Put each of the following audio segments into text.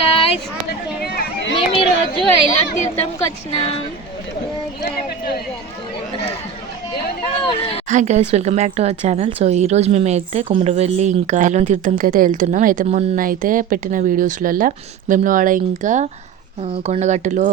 Guys, మేము ఈరోజు ఐలా తీర్థంకి వచ్చినాం. Hi guys, welcome back to our channel. So ఈరోజు మేమైతే కుమరవెల్లి ఇంకా ఐలాండ్ తీర్థంకి అయితే వెళ్తున్నాం. అయితే మొన్న అయితే పెట్టిన వీడియోస్లలో వేములవాడ ఇంకా కొండగట్టులో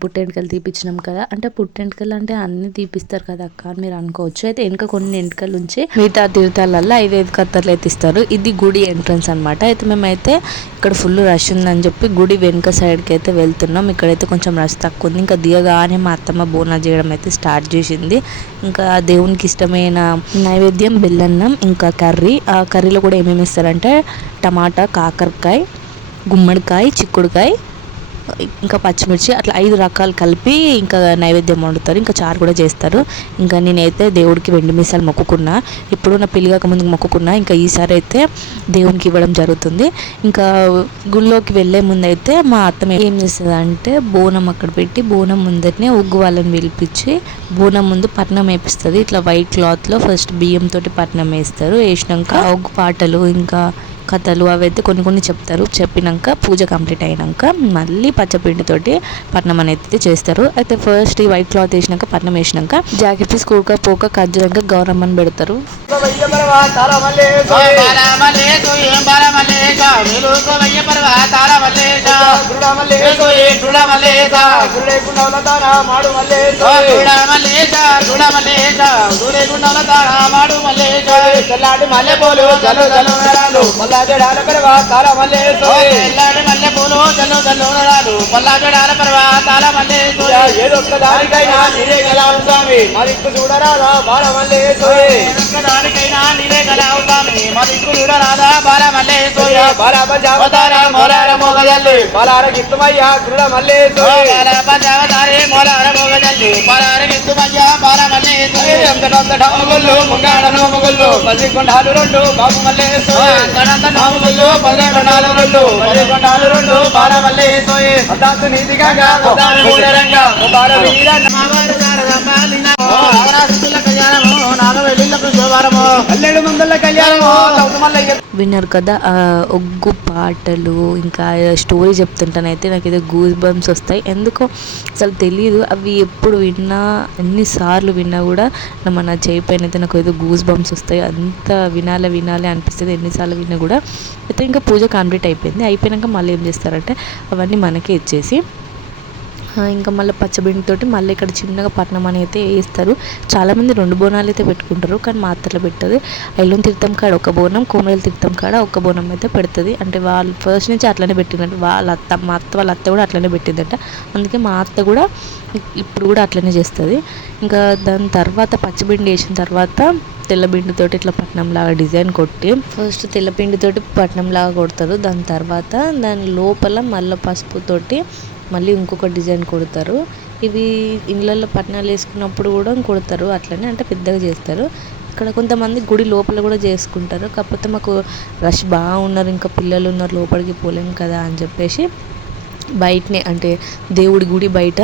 పుట్టెంటుకలు తీపిచ్చినాం కదా. అంటే పుట్టెంటుకలు అంటే అన్ని తీపిస్తారు కదా అక్క అని మీరు అనుకోవచ్చు. అయితే వెనుక కొన్ని ఎంటుకలు ఉంచి మిగతా తీర్థాలల్లో 5 కత్తర్లు అయితే ఇస్తారు. ఇది గుడి ఎంట్రన్స్ అనమాట. అయితే మేమైతే ఇక్కడ ఫుల్ రష్ ఉందని చెప్పి గుడి వెనుక సైడ్కి అయితే వెళ్తున్నాం. ఇక్కడైతే కొంచెం రష్ తక్కువ ఉంది. ఇంకా దిగగానే మా అత్తమ్మ బోనాలు చేయడం అయితే స్టార్ట్ చేసింది. ఇంకా దేవునికి ఇష్టమైన నైవేద్యం బెల్లన్నం, ఇంకా కర్రీ. ఆ కర్రీలో కూడా ఏమేమి ఇస్తారంటే టమాటా, కాకరకాయ, గుమ్మడికాయ, చిక్కుడుకాయ, ఇంకా పచ్చిమిర్చి, అట్లా 5 రకాలు కలిపి ఇంకా నైవేద్యం వండుతారు. ఇంకా చారు కూడా చేస్తారు. ఇంకా నేనైతే దేవుడికి వెండి మీసాలు మొక్కుకున్నా. ఇప్పుడు నా పెళ్లి కాక ముందుకు మొక్కుకున్నా. ఇంకా ఈసారి అయితే దేవునికి ఇవ్వడం జరుగుతుంది. ఇంకా గుళ్ళోకి వెళ్ళే ముందు అయితే మా అత్తమ్మ ఏం చేస్తుంది అంటే బోనం అక్కడ పెట్టి బోనం ముందరనే ఉగ్గు వాళ్ళని పిలిపించి బోనం ముందు పట్నం వేపిస్తుంది. ఇట్లా వైట్ క్లాత్లో ఫస్ట్ బియ్యంతో పట్నం వేస్తారు. వేసినాక ఉగ్గు పాటలు ఇంకా కథలు అవైతే కొన్ని చెప్తారు. చెప్పినాక పూజ కంప్లీట్ అయినాక మళ్ళీ పచ్చపిండితోటి పట్నం అనేది చేస్తారు. అయితే ఫస్ట్ ఈ వైట్ క్లాత్ వేసినాక పట్నం వేసినాక జాకెట్ పీస్ కూక పోక ఖర్జూరంగా గౌరమ్మని పెడతారు. పల్లాజడాల పర్వతాల మల్లె మల్లె పూలు జల్లు జల్లు పల్లాజడాల పర్వతాల మల్లె ఏదొక్కదానికైనా నీరే గలావు స్వామి మదిక్కు చూడరాదా బాల మల్లె ఏదొక్కదానికైనా నీరే గలావు స్వామి మదిక్కు చూడరాదా బాల మల్లె బాల పంచావతార మోలార మోగజల్లి బాలార గిత్తుమయ్య గురుడ మల్లె బాల పంచావతారే మోలార మోగజల్లి బాలార గిత్తుమయ్య బాల మల్లె అంతటంతట మొగుళ్ళు ముంగాడ మొగుళ్ళు 10 కొండాలు 2 బాబు మల్లె నామములు 11 బాలమల్లి సోయే అదాసు నీతిగా మూడరంగ బాల వీర నామారు సారదమాలిన నాగరాజుల కళ్యాణము నాగవెల్లిలకు శోభారము అల్లెడు మందల కళ్యాణము తౌమల్లయ్య. విన్నారు కదా ఒగ్గు పాటలు ఇంకా స్టోరీ చెప్తుంటానైతే నాకు ఏదో గూస్ బంప్స్ వస్తాయి. ఎందుకో అసలు తెలియదు. అవి ఎప్పుడు విన్నా ఎన్నిసార్లు విన్నా కూడా మన చేయి పైన అయితే నాకు ఏదో గూస్ బంప్స్ వస్తాయి. అంత వినాలి అనిపిస్తుంది ఎన్నిసార్లు విన్నా కూడా. అయితే ఇంకా పూజ కంప్లీట్ అయిపోయింది. అయిపోయాక మళ్ళీ ఏం చేస్తారంటే అవన్నీ మనకే ఇచ్చేసి ఇంకా మళ్ళీ పచ్చబిండితోటి మళ్ళీ ఇక్కడ చిన్నగా పట్నం అని అయితే వేస్తారు. చాలామంది 2 బోనాలు అయితే పెట్టుకుంటారు. కానీ మా అత్తలో పెట్టదు. ఐలాండ్ తీర్థం కాడ ఒక బోనం, కోమరల్ తీర్థం కాడ ఒక బోనం అయితే పెడుతుంది. అంటే వాళ్ళు ఫస్ట్ నుంచి అట్లనే పెట్టిందంట. మా అత్త వాళ్ళ అత్త కూడా అట్లనే పెట్టిందంట. అందుకే మా అత్త కూడా ఇప్పుడు కూడా అట్లనే చేస్తుంది. ఇంకా దాని తర్వాత పచ్చబిండి వేసిన తర్వాత తెల్లపిండితోటి ఇట్లా పట్నంలాగా డిజైన్ కొట్టి ఫస్ట్ తెల్లపిండితోటి పట్నంలాగా కొడతారు. దాని తర్వాత దాని లోపల మళ్ళీ పసుపుతోటి మళ్ళీ ఇంకొక డిజైన్ కొడతారు. ఇవి ఇళ్ళల్లో పట్నాలు వేసుకున్నప్పుడు కూడా కొడతారు. అట్లనే అంటే పెద్దగా చేస్తారు. ఇక్కడ కొంతమంది గుడి లోపల కూడా చేసుకుంటారు. కాకపోతే మాకు రష్ బాగా ఉన్నారు, ఇంకా పిల్లలు ఉన్నారు, లోపలికి పోలేము కదా అని చెప్పేసి బయటనే అంటే దేవుడి గుడి బయట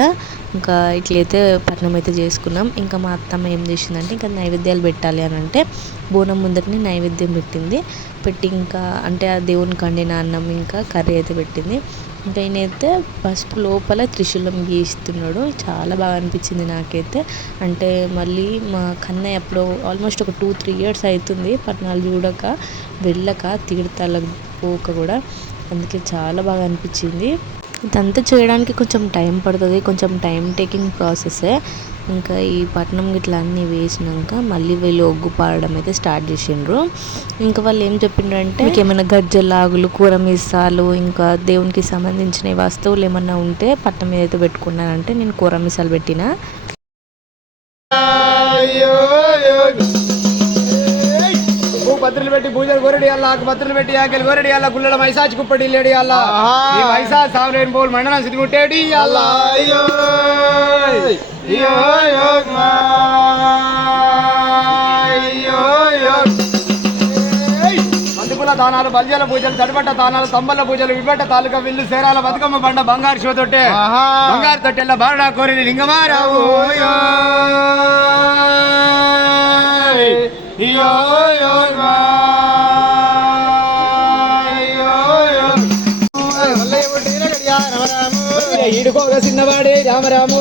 ఇంకా ఇట్లయితే పట్నం అయితే చేసుకున్నాం. ఇంకా మా అత్తమ్మ ఏం చేసిందంటే ఇంకా నైవేద్యాలు పెట్టాలి అని అంటే బోనం ముందరనే నైవేద్యం పెట్టింది. పెట్టి ఇంకా అంటే ఆ దేవునికి వండిన అన్నం ఇంకా కర్రీ అయితే పెట్టింది. ఇంకా ఈయనైతే పసుపు లోపల త్రిశూలం గీస్తున్నాడు. చాలా బాగా అనిపించింది నాకైతే. అంటే మళ్ళీ మా కన్నయ్య అప్పుడు ఆల్మోస్ట్ ఒక 2-3 ఇయర్స్ అవుతుంది పట్నాలు చూడక వెళ్ళక తీర్థాలకు పోక కూడా. అందుకే చాలా బాగా అనిపించింది. ఇదంతా చేయడానికి కొంచెం టైం పడుతుంది. కొంచెం టైం టేకింగ్ ప్రాసెసే. ఇంకా ఈ పట్నం ఇట్లా అన్నీ వేసినాక మళ్ళీ వీళ్ళు ఒగ్గు పాడడం అయితే స్టార్ట్ చేసిండ్రు. ఇంకా వాళ్ళు ఏం చెప్పిండ్రు అంటే మీకు ఏమైనా గజ్జలాగులు, కూర మీసాలు, ఇంకా దేవునికి సంబంధించిన వస్తువులు ఏమన్నా ఉంటే పట్నం మీద అయితే పెట్టుకున్నానంటే నేను కూర మీసాలు పెట్టిన. పత్రులు పెట్టి పూజలు గోరడి అల్ల పత్రులు పెట్టి ఆకలి గోరడి అల్ల గుళ్ళ మైసాచి కుప్పటి లేడి అల్ల మైసా సావరేన్ పోల్ మండలం సిద్ధిగుట్టేడి అల్ల మందుకుల దానాలు, బల్జల పూజలు, తడిబట్ట దానాలు, తంబల పూజలు, విబట్ట తాలూకా విల్లు, సేరాల బతుకమ్మ బండ, బంగారు శివ తొట్టె, బంగారు తొట్టెల్ల బారుడా కోరిని లింగమారావు ఇడుకోక చిన్నవాడే రామరాము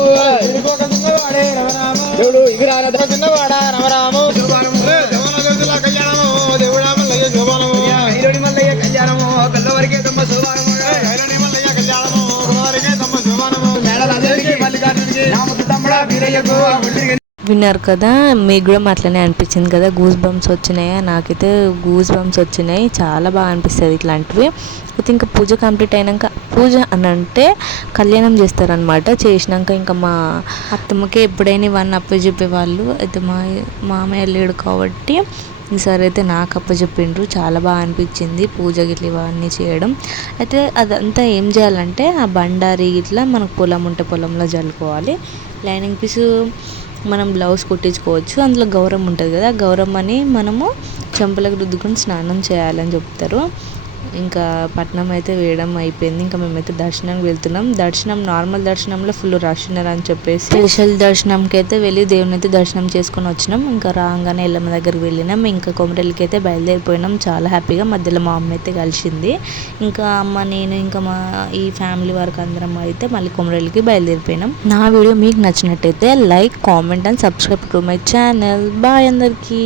దేవుడు ఇగురాన చిన్నవాడ రామరాము ఐలోని మల్లయ్య కళ్యాణము కల్లవరికే తమ్మ శోభానము మేడలందరికీ మల్లికార్జునికి నామకు తమ్ముడా వీరయ్యకు విన్నారు కదా, మీకు కూడా అట్లనే అనిపించింది కదా, గూస్ బంప్స్ వచ్చినాయి. నాకైతే గూస్ బంప్స్ వచ్చినాయి, చాలా బాగా అనిపిస్తుంది ఇట్లాంటివి. అయితే ఇంకా పూజ కంప్లీట్ అయినాక, పూజ అని అంటే కళ్యాణం చేస్తారనమాట. చేసినాక ఇంకా మా అత్తమ్మకే ఎప్పుడైనా ఇవన్నీ అప్పచెప్పేవాళ్ళు. అయితే మా మామయ్య లేడు కాబట్టి ఈసారి అయితే నాకు అప్పచెప్పిండ్రు. చాలా బాగా అనిపించింది పూజ గిట్ల ఇవన్నీ చేయడం. అయితే అదంతా ఏం చేయాలంటే ఆ బండారి ఇట్లా మనకు పొలం ఉంటే పొలంలో జల్లుకోవాలి. లైనింగ్ పీసు మనం బ్లౌజ్ కుట్టించుకోవచ్చు. అందులో గౌరమ్మ ఉంటుంది కదా, గౌరమ్మని మనము చెంపలకు రుద్దుకొని స్నానం చేయాలని చెప్తారు. ఇంకా పట్నం అయితే వేయడం అయిపోయింది. ఇంకా మేమైతే దర్శనానికి వెళ్తున్నాం. దర్శనం నార్మల్ దర్శనంలో ఫుల్ రష్ ఉన్నారు అని చెప్పేసి స్పెషల్ దర్శనంకి అయితే వెళ్ళి దేవుని అయితే దర్శనం చేసుకొని వచ్చినాం. ఇంకా రాగానే ఎల్లమ్మ దగ్గరికి వెళ్ళినాం. ఇంకా కొమరెల్లికి అయితే బయలుదేరిపోయినాం చాలా హ్యాపీగా. మధ్యలో మా అమ్మ అయితే కలిసింది. ఇంకా అమ్మ, నేను, ఇంకా మా ఈ ఫ్యామిలీ వరకు అందరం అయితే మళ్ళీ కొమరెల్లికి బయలుదేరిపోయినాం. నా వీడియో మీకు నచ్చినట్టయితే like, comment and subscribe to my channel. Bye అందరికీ.